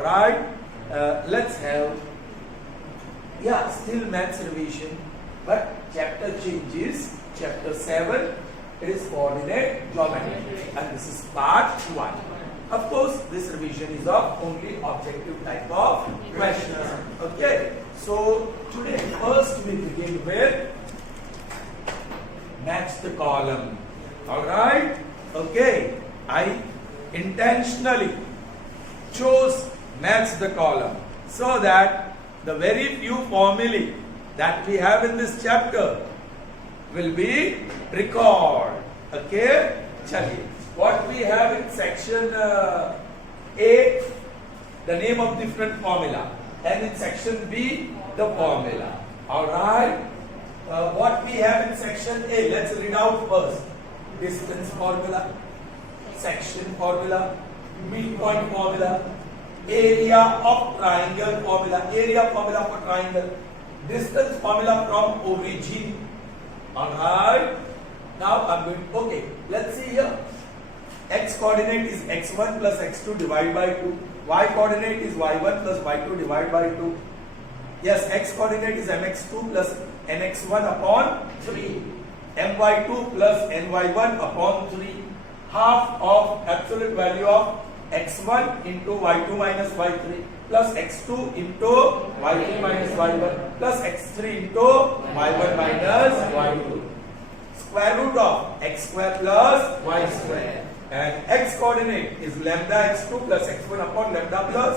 Alright, let's have, still maths revision, but chapter changes. Chapter 7, it is coordinate geometry, and this is part 1. Of course, this revision is of only objective type of questions. Okay, so today first we begin with match the column. Alright, okay, I intentionally chose match the column so that the very few formulae that we have in this chapter will be recalled. Okay, chaliye. What we have in section A, the name of different formula, and in section B, the formula. Alright, what we have in section A, let's read out first. Distance formula, section formula, midpoint formula, area of triangle formula, area formula for triangle, distance formula from origin. Alright, now I'm going, okay, let's see here. X coordinate is x1 plus x2 divided by 2. Y coordinate is y1 plus y2 divided by 2. Yes, x coordinate is mx2 plus nx1 upon 3. My2 plus ny1 upon 3. Half of absolute value of x1 into y2 minus y3 plus x2 into y3 minus y1 plus x3 into y1 minus y2. Square root of x square plus y square. And x coordinate is lambda x2 plus x1 upon lambda plus,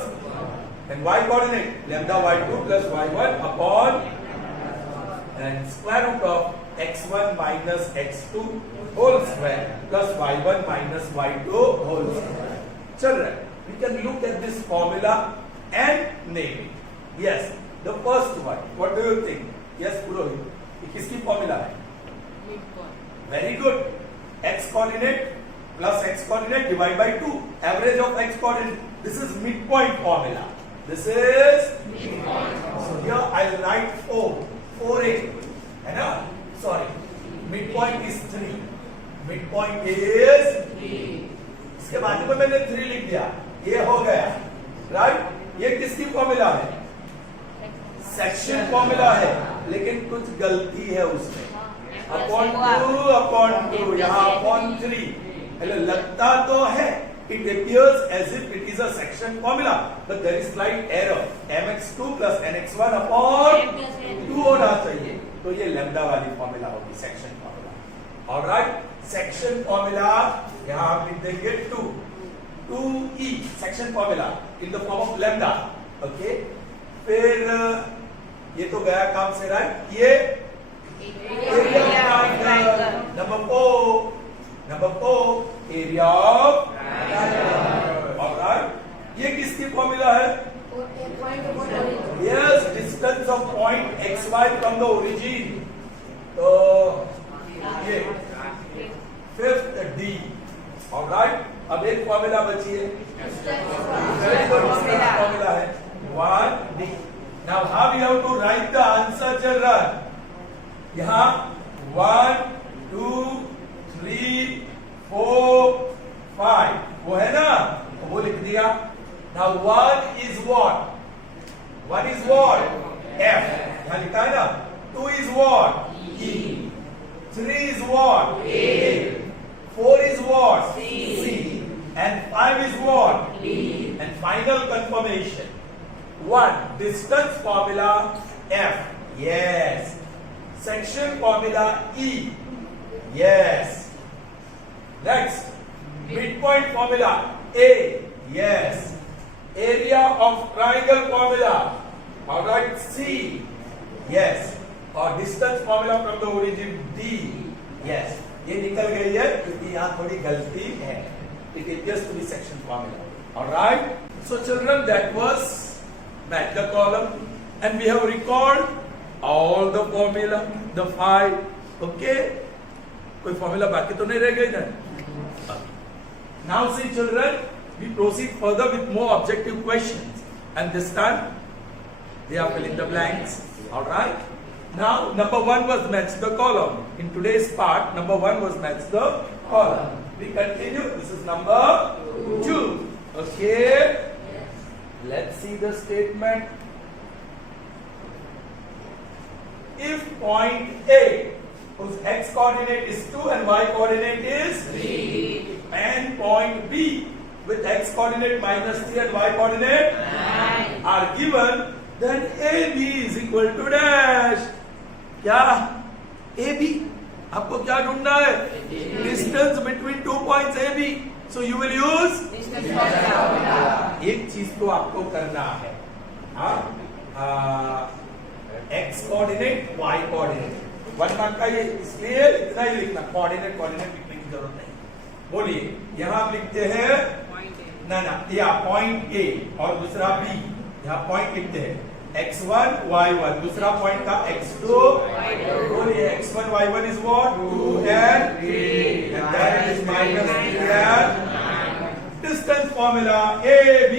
and y coordinate lambda y2 plus y1 upon, and square root of x1 minus x2 whole square plus y1 minus y2 whole square. Children, we can look at this formula and name it. Yes, the first one. What do you think? Yes, Purohit. ये किसकी formula है? Very good. X coordinate plus x coordinate divided by 2. Average of x coordinate. This is midpoint formula. This is midpoint. So here I will write 4. 4a. है ना? Sorry. Midpoint is 3. Midpoint is 3. इसके बाद में मैंने 3 लिख दिया. ये हो गया. Right? ये किसकी फॉर्मूला है? सेक्शन फॉर्मूला है. लेकिन कुछ गलती है उसमें. अपॉन 2 यहाँ अपॉन 3. लगता तो है, it appears as if it is a section formula, but there is slight error. mx2 plus nx1 upon 2 होना चाहिए, तो ये लैम्डा वाली फॉर्मूला होगी, section formula. Alright, section formula यहाँ आप लिख देंगे 2e section formula in the form of lambda. Okay, फिर ये तो गया काम से, राइट. ये number 4 area of triangle. Alright, ये किसकी फॉर्मूला है? Yes, distance of point xy from the origin. तो ये फिफ्थ D. ऑलराइट, अब एक फॉर्मूला बची है, फॉर्मूला है 1D. Now how you have to write the answer children? यहाँ 1 2 3 4 5 वो है ना, वो लिख दिया. Now 1 is what? 1 is what? F. यहाँ लिखा है ना. 2 is what? E. 3 is what? A. 4 is what? C. And 5 is what? D. And final confirmation. 1. Distance formula F. Yes. Section formula E. Yes. Next, midpoint formula A. Yes. Area of triangle formula. Alright, C. Yes. और distance formula from the origin D. Yes. ये निकल गई है क्योंकि यहाँ थोड़ी गलती है. It appears to be section formula. Alright. So children, that was match the column, and we have recalled all the formula, the 5. Okay. कोई फॉर्मूला बाकी तो नहीं रह गई ना. Now see children, we proceed further with more objective questions, and this time they are fill in the blanks. All right. Now number 1 was match the column. In today's part, number 1 was match the column. We continue. This is number 2. Okay. Let's see the statement. If point A, whose x coordinate is 2 and y coordinate is 3. and point B with x coordinate minus 3 and y coordinate 9. are given, then AB is equal to dash. क्या AB आपको क्या ढूंढना है? Distance between 2 points AB. So you will use Distance formula. एक चीज तो आपको करना है, x coordinate y coordinate 1 mark का, ये इसलिए इतना ही लिखना, कोऑर्डिनेट कोऑर्डिनेट लिखने की जरूरत नहीं. बोलिए, यहां आप लिखते हैं Point A. ना या पॉइंट A और दूसरा B. यहाँ पॉइंट लिखते हैं x1 y1, दूसरा पॉइंट का x2 Y2. बोलिए x1 y1 is what? 2 and 3 and then it is minus 3 and distance formula AB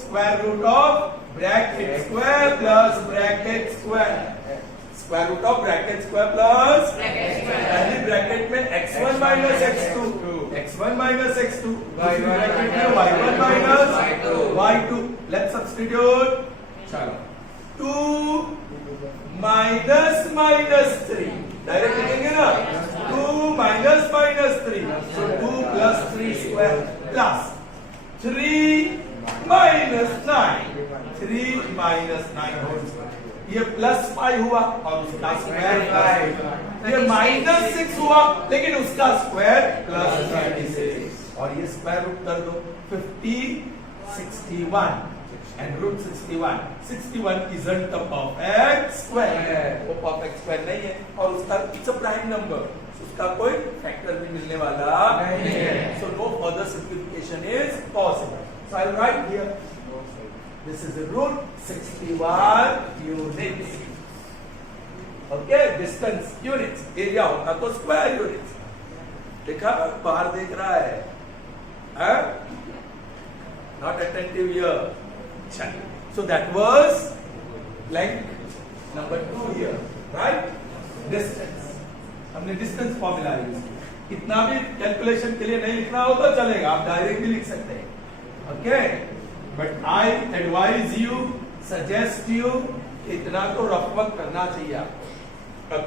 square root of bracket square plus bracket square. Square root of bracket square plus Bracket square. पहली bracket में x1 minus x2, x1 minus x2, दूसरी bracket में y1 minus y2. Let's substitute. चलो 2 minus minus 3 direct लिखेंगे ना, 2 minus minus 3, so 2 plus 3 square plus 3 minus 9, 3 minus 9 whole square. ये plus 5 हुआ और उसका स्क्वायर प्लस, ये माइनस 6 हुआ लेकिन उसका स्क्वायर प्लस 36 और ये स्क्वायर रूट कर दो. 50 61 and root 61. 61 isn't a perfect square. वो perfect square नहीं है और उसका it's a prime number. उसका कोई फैक्टर भी मिलने वाला नहीं है. So no further simplification is possible. So I'll write here. This is the root 61 units. Okay, distance units. Area होगा तो square units. देखा, बाहर देख रहा है? Not attentive here. So that was length number 2 here, right? Distance. हमने distance formula use किया. इतना भी कैलकुलेशन के लिए नहीं लिखना हो तो चलेगा, आप डायरेक्ट भी लिख सकते हैं. Okay? But I advise you, suggest you, इतना तो रफ वर्क करना चाहिए आपको.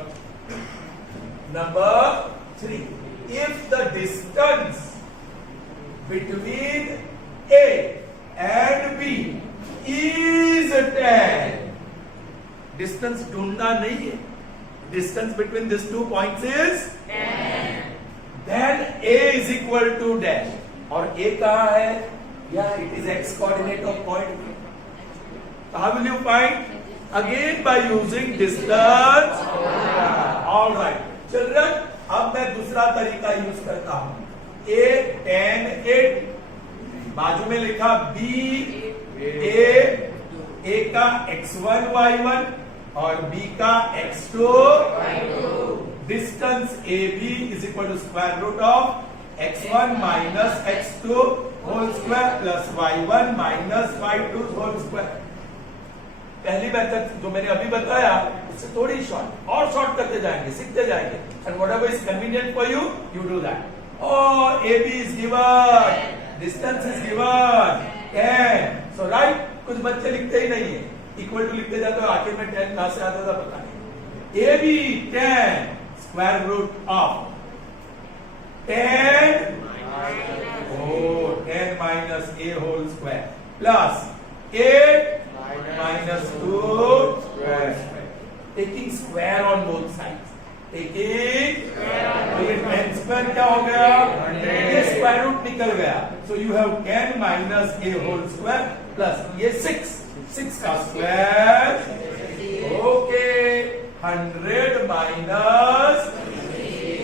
Number 3. If the distance between A and B is 10, distance ढूंढना नहीं है, distance between these 2 points is 10. then A is equal to dash. और A कहाँ है? Yeah, it is x coordinate of point B. So how will you find? Again by using distance. All right, children. अब मैं दूसरा तरीका use करता हूँ. A 10 8, बाजू में लिखा B A का x1 y1 और B का x2 Y2. distance AB is equal to square root of x1 minus x2 whole square plus y1 minus y2 whole square. पहली मेथड जो मैंने अभी बताया उससे थोड़ी शॉर्ट और शॉर्ट करते जाएंगे, सीखते जाएंगे. And whatever is convenient for you, you do that. Oh, AB is given, distance is given 10. So right, कुछ बच्चे लिखते ही नहीं है, इक्वल टू लिखते जाते हो, आखिर में 10 कहां से आता था पता नहीं. AB 10 square root of 10 10 minus A whole square plus 8 minus 2 square. Taking square on both sides. Taking तो ये 10 square क्या हो गया? ये स्क्वायर रूट निकल गया. So you have 10 minus A whole square plus ये 6 का square. Okay, 100 minus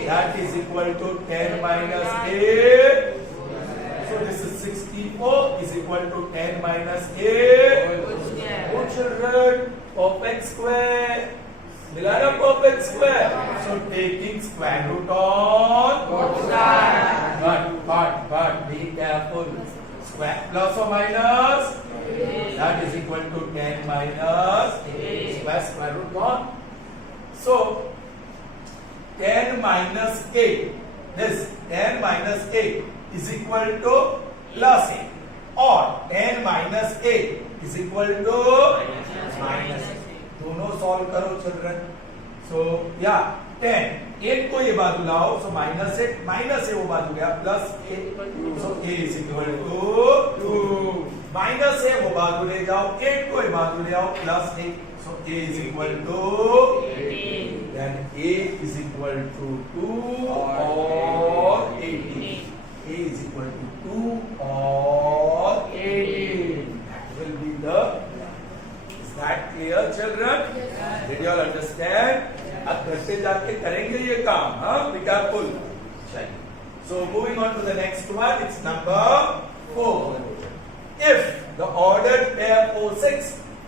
that is equal to 10 minus 8. So this is 64 is equal to 10 minus 8. Oh children, perfect square. मिला ना perfect square. So taking square root on Both sides. But be careful. Square plus or minus that is equal to 10 minus 8. Square root on. So 10 minus 8. This 10 minus 8 is equal to plus 8. और 10 minus 8 is equal to minus 8. दोनों solve करो children. सो या 10 8 को ये बाजू लाओ, so minus 8 minus वो बाजू गया plus 8, so a is equal to 2. Minus है वो बाजू ले जाओ, 8 को ये बाजू ले आओ plus 8, so a is equal to 18. then a is equal to 2 or 18. A is equal to 2 or 18. That will be the. Is that clear, children? Did you all understand? अब घर पे जाके करेंगे ये काम, हाँ? Be careful. चलिए. So moving on to the next one, it's number 4. If the ordered pair O6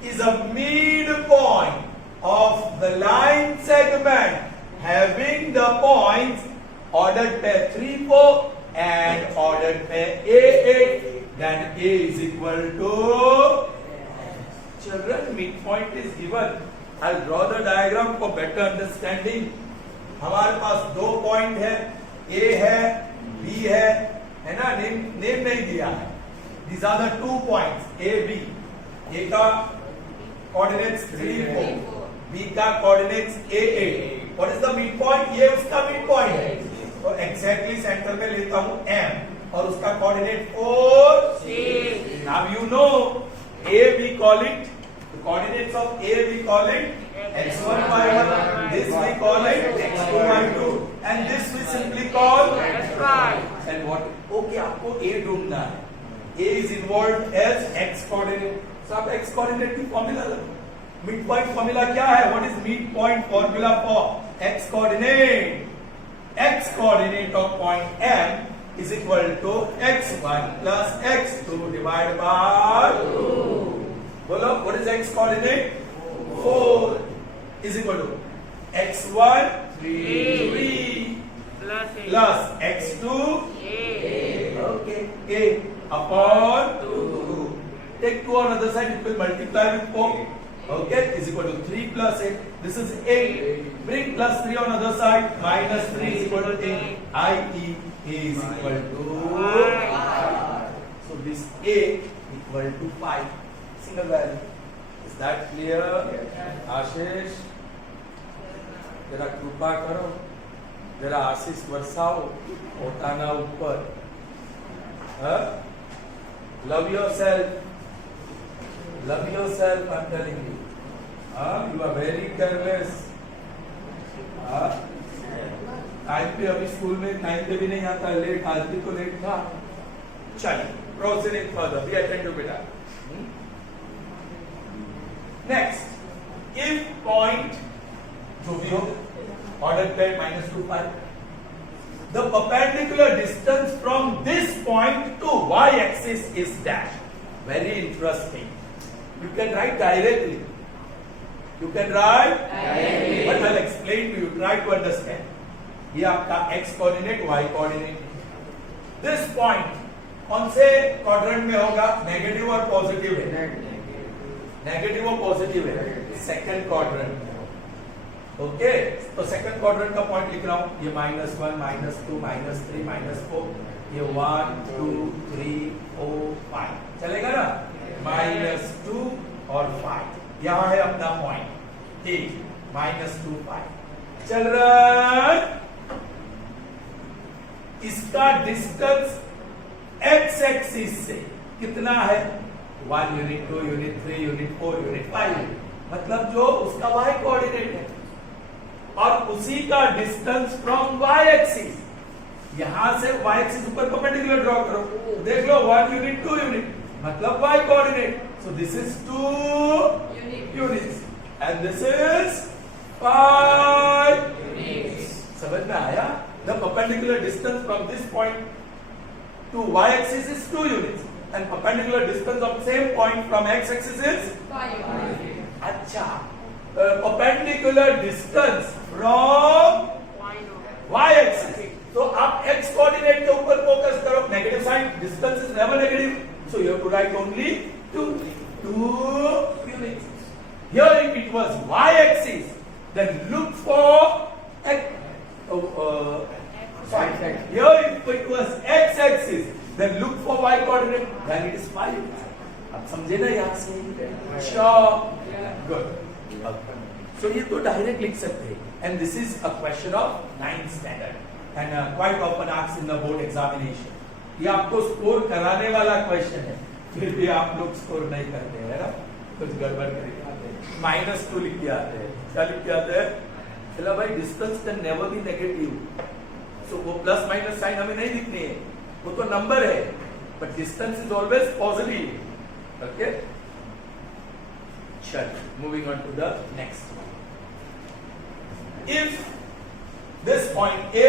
is a midpoint of the line segment having the points ordered pair 3, 4 and ordered pair A8, then A is equal to. Children, midpoint is given. I'll draw the diagram for better understanding. हमारे पास दो point है, A है, B है ना? Name नहीं दिया है. These are the 2 points A, B. A का coordinates 3, 4. B का coordinates A8. What is the midpoint? ये उसका midpoint है. तो exactly center में लेता हूँ M और उसका coordinate 4, 6. Now you know A we call it, the coordinates of A we call it x1, y1. This we call it x2, y2, and this we simply call x5. And what? Okay, आपको A ढूंढना है. A is involved as x coordinate. So आप x coordinate की formula लो. Midpoint formula क्या है? What is midpoint formula for x coordinate? X coordinate of point M is equal to x1 plus x2 divided by 2. बोलो, what is x coordinate? 4 is equal to x1 3 plus x2 8. okay a upon 2. Take 2 on other side, it will multiply with 4. Okay, is equal to 3 plus 8. This is 8. Bring plus 3 on other side. Minus 3 is equal to 8. I.e. A is equal to 5. So this A equal to 5. Single value. Is that clear? आशीष, जरा कृपा करो, जरा आशीष बरसाओ, होताना ऊपर. Love yourself. Love yourself, I'm telling you. You are very careless. Time पे अभी school में time पे भी नहीं आता, लेट आज भी तो लेट था. चलिए, प्रोसीडिंग फर्दर, बी अटेंटिव बेटा. नेक्स्ट, इफ पॉइंट जो भी हो ऑर्डर पे -2, 5, the perpendicular distance from this point to y-axis is dash. Very interesting. You can write directly. You can write directly. But I'll explain to you. Try to understand. ये आपका x coordinate, y coordinate. This point कौन से quadrant में होगा? Negative और positive है. Negative और positive है. Second quadrant. ओके, तो सेकंड क्वाड्रेंट का पॉइंट लिख रहा हूं. ये -1, -2, -3, -4. ये 1, 2, 3, 4, 5 चलेगा ना? -2 और 5 यहाँ है अपना पॉइंट. ठीक, -2, 5 चल रहा. इसका डिस्टेंस x एक्सिस से कितना है? 1 unit, 2 unit, 3 unit, 4 unit, 5 unit. मतलब जो उसका y कोऑर्डिनेट है, और उसी का डिस्टेंस फ्रॉम y एक्सिस. यहां से y एक्सिस ऊपर परपेंडिकुलर ड्रॉ करो. देख लो 1 यूनिट, 2 यूनिट, मतलब y coordinate. So this is 2 units and this is 5 units. समझ में आया? The perpendicular distance from this point to y-axis is 2 units, and perpendicular distance of same point from x-axis is 5 units. अच्छा, perpendicular distance from y-axis. So आप x coordinate के ऊपर focus करो. Negative sign, distance is never negative, so you have to write only 2 units. Here if it was y-axis, then look for x. Here if it was x-axis, then look for y coordinate, then it is 5 समझे ना यहाँ से? Sure, good. सो ये तो direct लिख सकते हैं, and this is a question of 9th standard and quite often asked in the board examination. ये आपको स्कोर कराने वाला क्वेश्चन है, फिर भी आप लोग स्कोर नहीं करते हैं ना, कुछ गड़बड़ करके आते हैं, -2 लिख के आते हैं। क्या लिख के आते हैं? चला भाई, distance can never be negative, so वो प्लस माइनस साइन हमें नहीं दिखनी है, वो तो नंबर है, but distance is always positive. Okay, चल moving on to the next. If this point A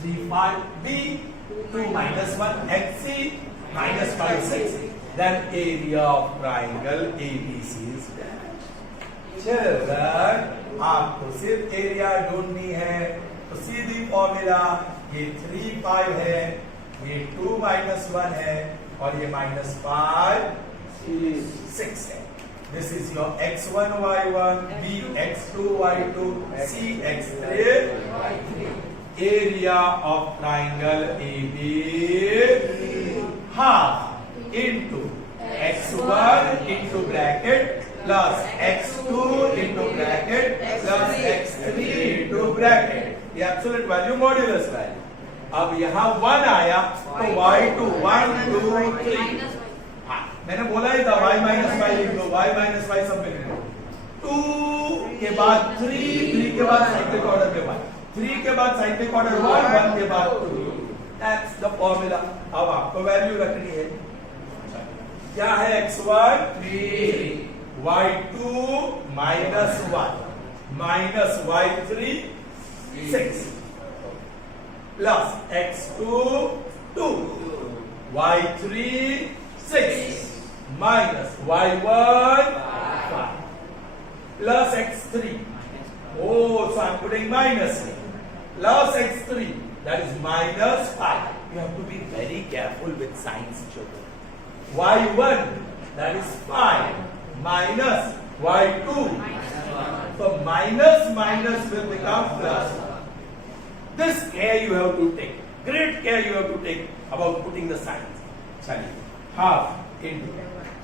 3 5 B 2 -1 and C -5 6, then area of triangle ABC is children, आपको सिर्फ एरिया ढूंढनी है, तो सीधी फॉर्मूला, ये 3 5 है, ये 2 -1 है, और ये -5 6 है। This is your x1 y1, b x2 y2, c x3 area of triangle AB half into x1 into bracket plus x2 into bracket plus x3 into bracket, ये एब्सोल्यूट वैल्यू मॉड्यूलस वैल्यू। अब यहाँ 1 आया तो y2 1 2 3, मैंने बोला ही था y -5 लिख दो, y -5 सब में लिख दो। 2 के बाद 3 के बाद साइक्लिक ऑर्डर में 1, 3 के बाद साइक्लिक ऑर्डर 1 के बाद 2, दैट्स द फॉर्मूला। अब आपको वैल्यू रखनी है, क्या है? x1 3, y2 -1 minus y3 6 plus x2 2, y3 6 minus y1 5 plus x3. Oh, so I'm putting minus here. Plus x3, that is minus 5. You have to be very careful with signs, children. y1, that is 5 minus y2. So minus minus will become plus. This care you have to take. Great care you have to take about putting the signs. Chaliye, half into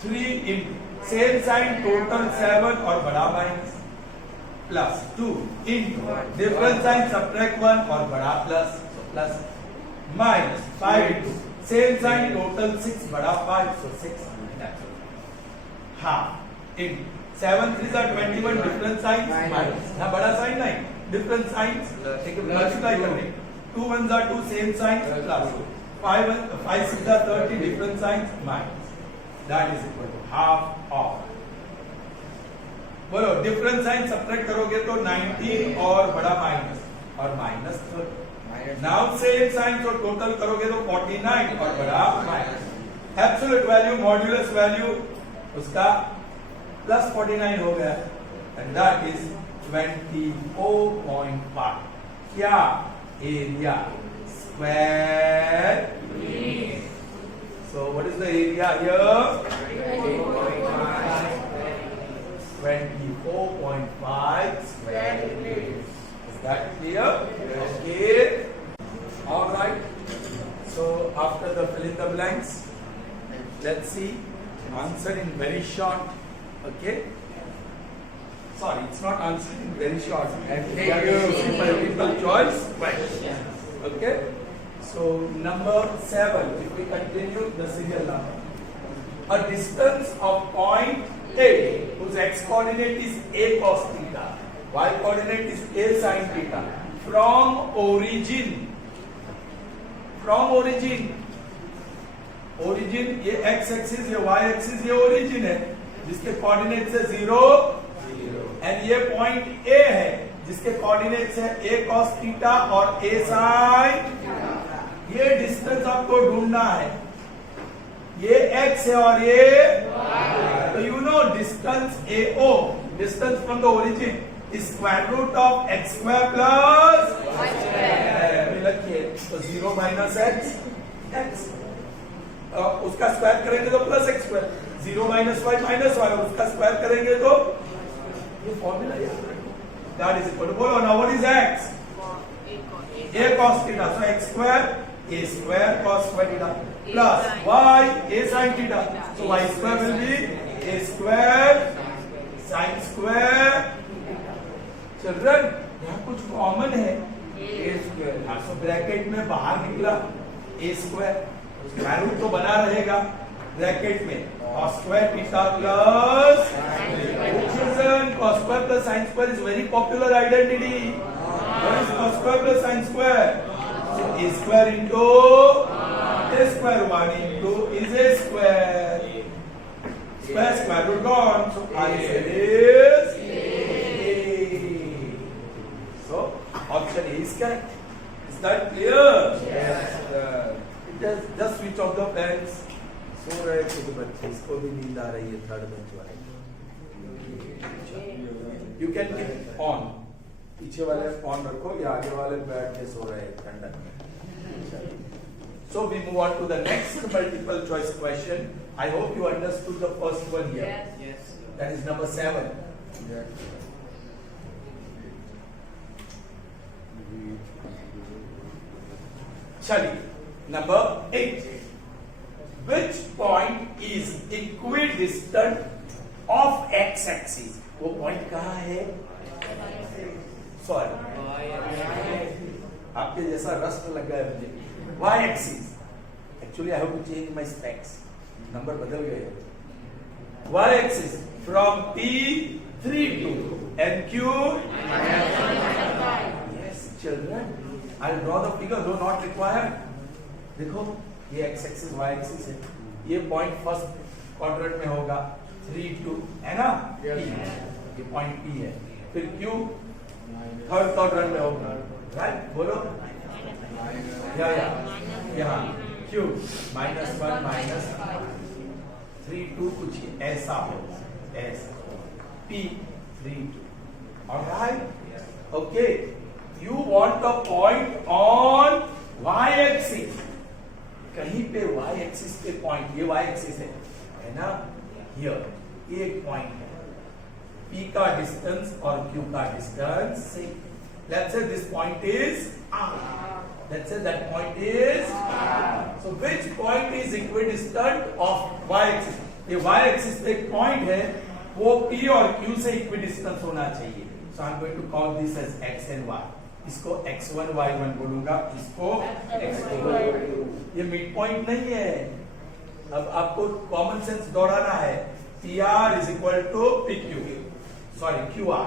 3 into same sign total 7 और बड़ा minus plus 2 into different sign subtract 1 और बड़ा plus plus minus 5 into same sign total 6 बड़ा 5 so 6 half into 7 3s are 21 different signs minus ना बड़ा sign नहीं different signs multiply करने 2 1s are 2 same signs plus 5 6s are 30 different signs minus that is equal to half of, बोलो different sign subtract करोगे तो 19 और बड़ा minus और माइनस 30। नाउ सेम साइन को टोटल करोगे तो 49 और बड़ा minus. Absolute value modulus value उसका प्लस 49 हो गया एंड दैट इज 24.5। क्या? Area square. So what is the area here? 24.5 square meters. Is that clear? Okay. All right. So after the fill in the blanks, let's see answer in very short. Okay. Sorry, it's not answer in very short. Simple choice question. Okay. So number 7, if we continue the serial number, a distance of point A whose x coordinate is a cos theta, y coordinate is a sin theta, from origin ये x axis ये y axis ये origin है जिसके coordinates है 0 and ये point A है जिसके coordinates है a cos theta और a sin, ये डिस्टेंस आपको ढूंढना है, ये x है और ये y। तो you know distance AO, distance from the origin is square root of x square plus y square. लिखिए तो 0 माइनस x, उसका स्क्वायर करेंगे तो plus x square, 0 minus y minus y, उसका स्क्वायर करेंगे तो ये फॉर्मूला याद रखो, दैट इज इक्वल टू, बोलो now what is x? a cos theta, so x square a square cos square theta plus y a sin theta. So y square will be a square sin square. Children, यहाँ कुछ common है a square. तो bracket में बाहर निकला a square. Square root तो बना रहेगा ब्रैकेट में. cos square theta plus cos square plus sin square is very popular identity. What is cos square plus sin square? So a square into a square, 1 into is a square. Square root gone. So answer is A. So option A is correct. Is that clear? Yes. Just switch off the fans. सो रहे थे तो बच्चे, इसको भी नींद आ रही है third bench वाले. You can keep on. पीछे वाले ऑन रखो, या आगे वाले बैठ के सो रहे हैं ठंडक में. So we move on to the next multiple choice question. I hope you understood the first one here. Yes. That is number 7. Chali. Number 8. Which point is equidistant of x-axis? वो पॉइंट कहाँ है? Sorry, आपके जैसा rust लग गया मुझे. y-axis. Actually, I have to change my specs. Number बदल गए. y-axis from P3 to NQ. Yes, children. I'll draw the figure. Though not required. देखो, ये x एक्सिस y एक्सिस है. ये पॉइंट फर्स्ट क्वाड्रेंट में होगा 3 2, है ना? ये पॉइंट P है. फिर Q थर्ड क्वाड्रेंट में होगा, राइट? बोलो. या यहाँ Q -1 -3 2 कुछ ऐसा हो, ऐसा P 3 2. Alright? Okay. You want a point on y axis. कहीं पे y एक्सिस पे पॉइंट, ये y एक्सिस है ना? हियर एक पॉइंट है. P का डिस्टेंस और Q का distance. Let's say this point is R. Let's say that point is R. So which point is equidistant of y axis? ये y axis पे एक पॉइंट है, वो P और Q से equidistant होना चाहिए. So I'm going to call this as x and y. इसको x1 y1 बोलूंगा, इसको x2 y2. ये मिड पॉइंट नहीं है. अब आपको कॉमन सेंस दौड़ाना है. PR is equal to PQ, sorry QR.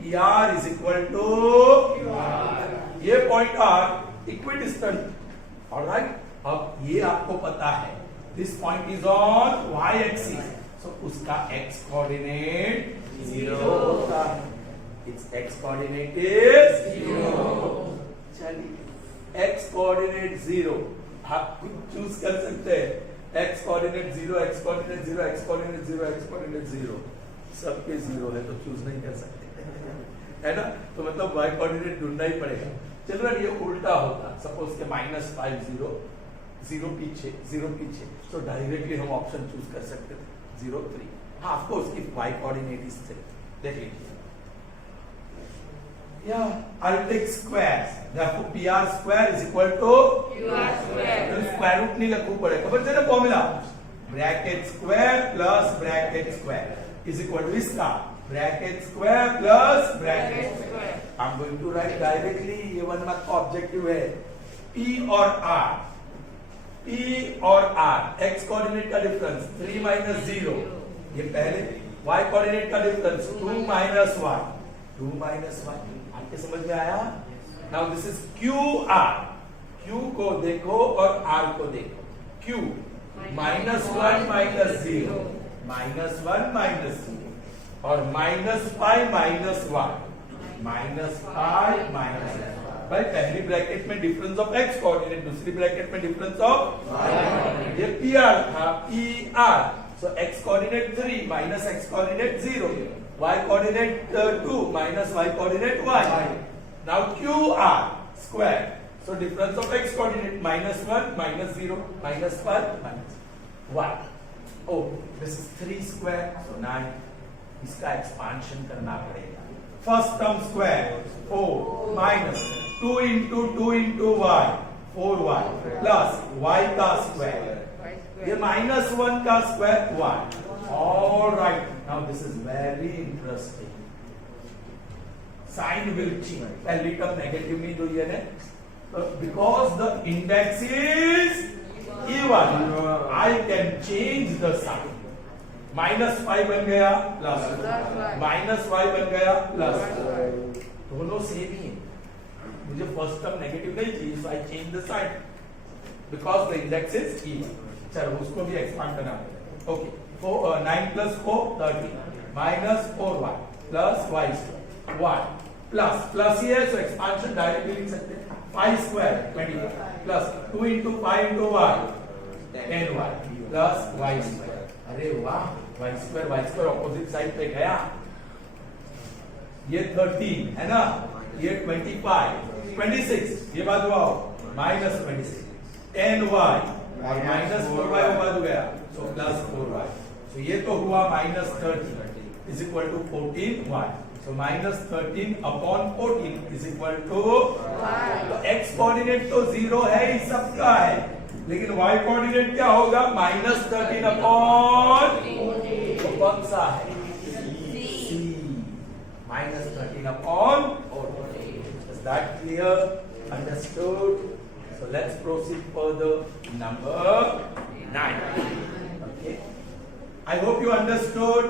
PR is equal to ये पॉइंट R इक्विडिस्टेंट. ऑलराइट. अब ये आपको पता है, this point is on y axis, so उसका x कोऑर्डिनेट 0 होता है. Its x coordinate is 0. चलिए, x coordinate 0. आप कुछ चूज कर सकते हैं. x coordinate 0, x coordinate 0, x coordinate 0, x coordinate 0. सबके 0 है तो चूज नहीं कर सकते, है ना? तो मतलब y coordinate ढूंढना ही पड़ेगा. चलो ये उल्टा होता. सपोज के -5 0 0 पीछे, तो डायरेक्टली हम ऑप्शन चूज कर सकते थे 0 3. हाँ, of course if y coordinate is 3. देख लीजिए. Yeah, I'll take squares. Therefore, PR square is equal to QR square. तो स्क्वायर रूट नहीं लिखना पड़ेगा. खबर है ना formula? Bracket square plus bracket square is equal to इसका bracket square plus bracket square. I am going to write directly. ये 1 mark का ऑब्जेक्टिव है. P और R x कोऑर्डिनेट का डिफरेंस 3 - 0. ये पहले. y कोऑर्डिनेट का डिफरेंस 2 - 1. 2 - 1. आपके समझ में आया? Now this is QR. Q को देखो और R को देखो. Q -1 - 0, -1 - 0 और -5 - 1, -5 - 1. भाई पहली ब्रैकेट में डिफरेंस ऑफ x कोऑर्डिनेट, दूसरी ब्रैकेट में डिफरेंस ऑफ y. ये PR था, PR. So x coordinate 3 - x coordinate 0, y coordinate 2 minus y coordinate y. Now QR square. So difference of x coordinate -1 - 0 -5 - 1. Oh, this is 3 square, so 9. इसका expansion करना पड़ेगा. First term square 4 minus 2 into y 4y plus y का square, ये -1 का square 1. Alright, now this is very interesting. Sign will change. पहली term negative नहीं जो ये है, because the index is even, I can change the sign. -5 बन गया प्लस, -y बन गया प्लस, दोनों सेम ही है. मुझे फर्स्ट टर्म नेगेटिव नहीं चाहिए, so I change the sign because the index is even. चलो उसको भी एक्सपांड करना है. Okay, 9 plus 4 13 minus 4y plus y square 1 plus ही है, सो एक्सपांशन डायरेक्टली लिख सकते हैं. 5 square 25 plus 2 into 5 into y 10y plus y square. अरे वाह, y स्क्वायर ऑपोजिट साइड पे गया. ये 13 है ना, ये 25 26 ये बाजू आओ -26 10y और -4y वो बाजू गया, सो +4y. तो ये तो हुआ -30 इज इक्वल टू 14y. तो -13 अपॉन 14 इज इक्वल टू, तो x कोऑर्डिनेट तो 0 है ही, सबका है, लेकिन y कोऑर्डिनेट क्या होगा? -13 अपॉन, तो कौन सा है? C. -13 upon 14. Is that clear? Understood? So let's proceed further. Number 9. Okay. I hope you understood.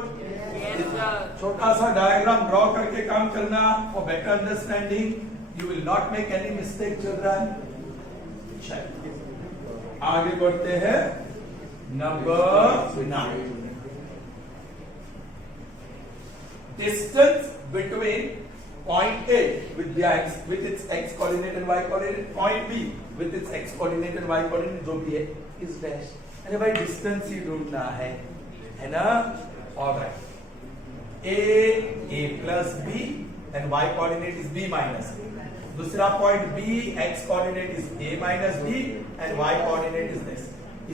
Yes, sir. छोटा सा डायग्राम ड्रॉ करके काम करना for better understanding. You will not make any mistake, children. चलिए आगे बढ़ते हैं. Number 9. Distance between point A with its x coordinate and y coordinate, point B with its x coordinate and y coordinate जो भी है is dash. अरे भाई distance ही ढूंढना है ना. Alright, a plus b and y coordinate is b minus b. दूसरा point b, x coordinate is a minus b and y coordinate is this.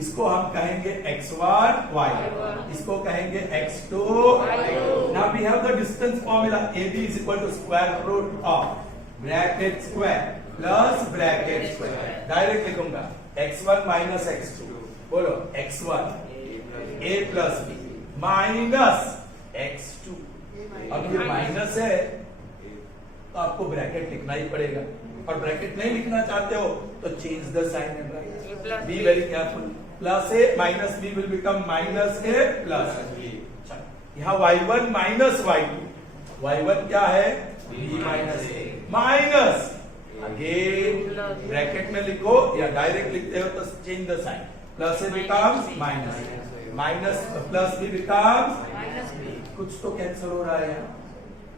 इसको हम कहेंगे x1 y1, इसको कहेंगे x2 y2. Now we have the distance formula. AB is equal to square root of bracket square plus bracket square. Direct लिखूंगा x1 minus x2. बोलो x1 a plus b minus x2. अब ये minus है तो आपको bracket लिखना ही पड़ेगा, और ब्रैकेट नहीं लिखना चाहते हो तो change the sign and write. Be very careful. Plus A minus B will become minus A plus B. यहाँ y1 माइनस y2, y1 क्या है? b माइनस ए माइनस, अगेन ब्रैकेट में लिखो या डायरेक्ट लिखते हो तो change the sign. Plus A becomes minus, minus plus B becomes minus B. कुछ तो कैंसिल हो रहा है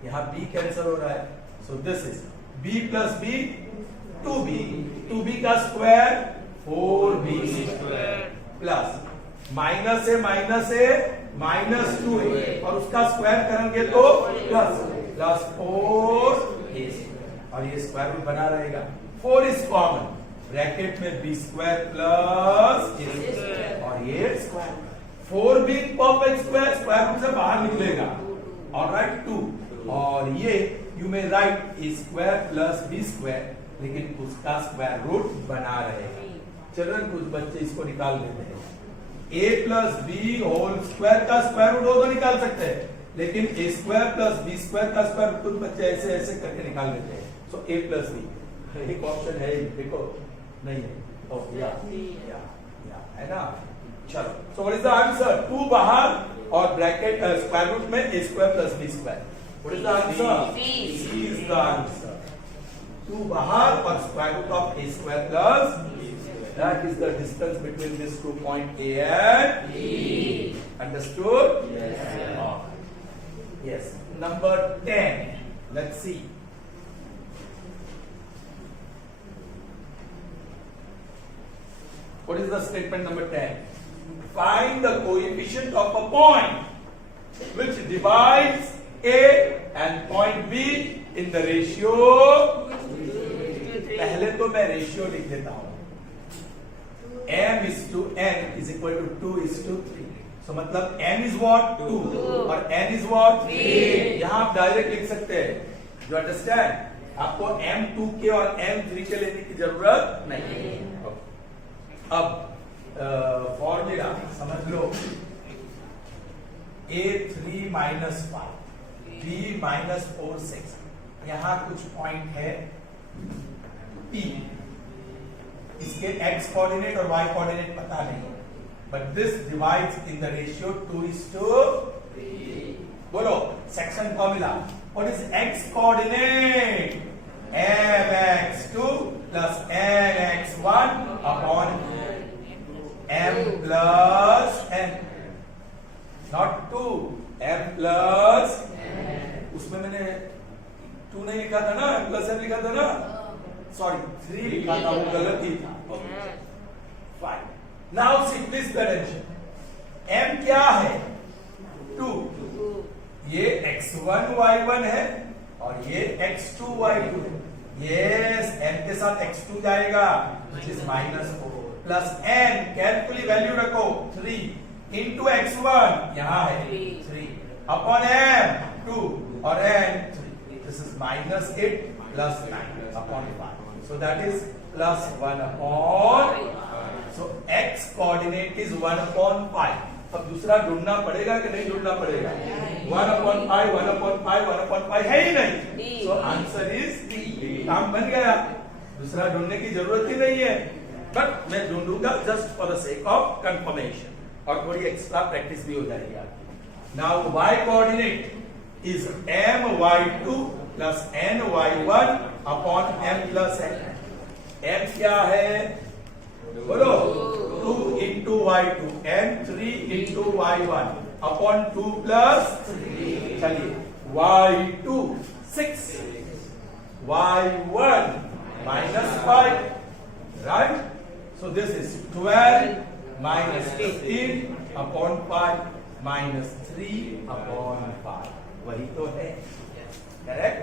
यहाँ b कैंसिल हो रहा है. So this is b plus b 2b का square 4b square plus minus ए माइनस 2a और उसका स्क्वायर करेंगे तो प्लस 4a और ये स्क्वायर रूट बना रहेगा. 4 इज कॉमन, ब्रैकेट में b स्क्वायर प्लस a और ये स्क्वायर. 4 भी परफेक्ट स्क्वायर, स्क्वायर रूट से बाहर निकलेगा. ऑलराइट 2, और ये you may write A square plus B square, लेकिन उसका स्क्वायर रूट बना रहेगा. चिल्ड्रन कुछ बच्चे इसको निकाल देते हैं. a plus B whole square का स्क्वायर रूट हो तो निकाल सकते हैं, लेकिन a square plus B square का स्क्वायर रूट कुछ बच्चे ऐसे ऐसे करके निकाल देते हैं. सो a प्लस बी एक ऑप्शन है, देखो नहीं है. ओह या है ना. चलो, so what is the answer? 2 बाहर और ब्रैकेट स्क्वायर रूट में a square plus b square. What is the answer? C is the answer. 2 बाहर और square root of a square plus b. That is the distance between these 2 points A and B. Understood? Yes. Yes. Number 10. Let's see. What is the statement number 10? Find the coefficient of a point which divides A and point B in the ratio. पहले तो मैं ratio लिख देता हूं. m is to n is equal to 2 is to 3. So मतलब m is what? 2 और n is what? 3. यहाँ आप डायरेक्ट लिख सकते हैं. You understand? आपको M2 के और M3 के लेने की जरूरत नहीं है। अब फॉर्मूला समझ लो, A3 minus 5 B minus 4 6, यहाँ कुछ पॉइंट है P, इसके x कोऑर्डिनेट और y कोऑर्डिनेट पता नहीं, but this divides in the ratio 2:3। बोलो section formula, what is x coordinate? mx2 plus mx1 upon m plus n, not 2, m plus, उसमें मैंने 2 नहीं लिखा था ना, m plus m लिखा था ना, सॉरी 3 लिखा था, वो गलती था। Fine, now see please pay attention, m क्या है? 2, ये x1 y1 है और ये x2 y2 है। यस, m के साथ x2 जाएगा which is -4 plus n, carefully value रखो, 3 into x1 यहाँ है 3 अपॉन m 2 और n 3, this is -8 plus 9 upon 5, so that is plus 1 upon, so x coordinate is 1 upon 5। अब दूसरा ढूंढना पड़ेगा कि नहीं ढूंढना पड़ेगा? 1 upon 5 1 upon 5 1 upon 5 है ही नहीं, so आंसर इज D। काम बन गया, दूसरा ढूंढने की जरूरत ही नहीं है, बट मैं ढूंढूंगा just for the sake of confirmation, और थोड़ी एक्स्ट्रा प्रैक्टिस भी हो जाएगी आपकी। Now y coordinate is my2 plus ny1 upon m plus n। m क्या है? बोलो 2 into y2, m3 into y1 upon 2 plus 3, चलिए y2 6, y1 minus 5, right? So this is 12 minus 15 upon 5 minus 3 upon 5, वही तो है, correct?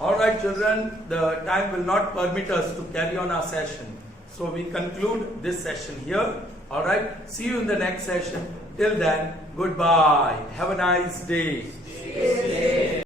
All right, children, the time will not permit us to carry on our session, so we conclude this session here. All right, see you in the next session. Till then, goodbye. Have a nice day.